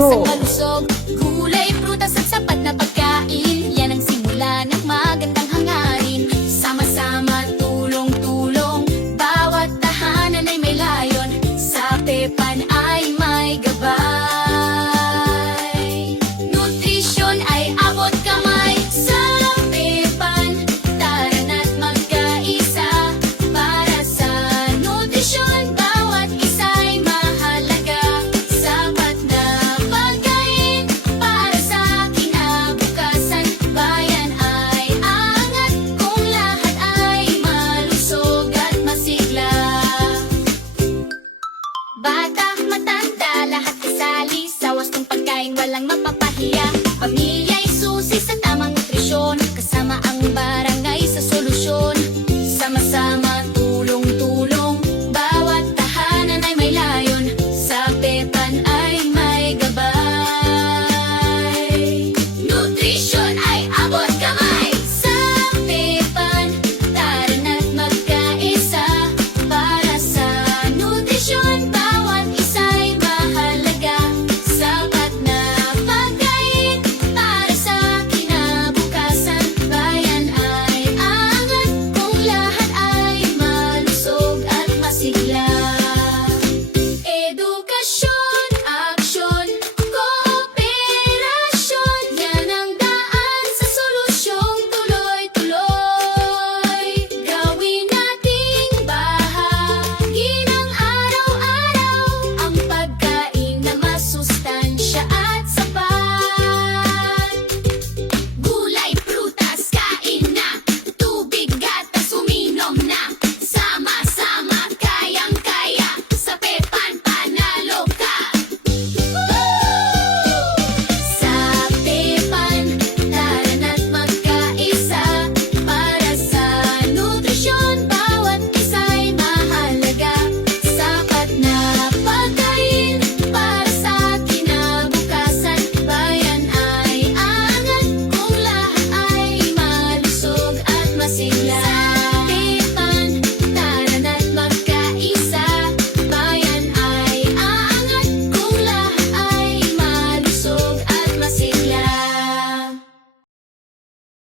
go! Gulay, prutas at sapat na pag Bata, matanda, lahat kasali. Sa wastong pagkain walang mapapahiya. Pamilya'y susi sa tamang nutrisyon. Kasama ang barangay sa solusyon. Sama-sama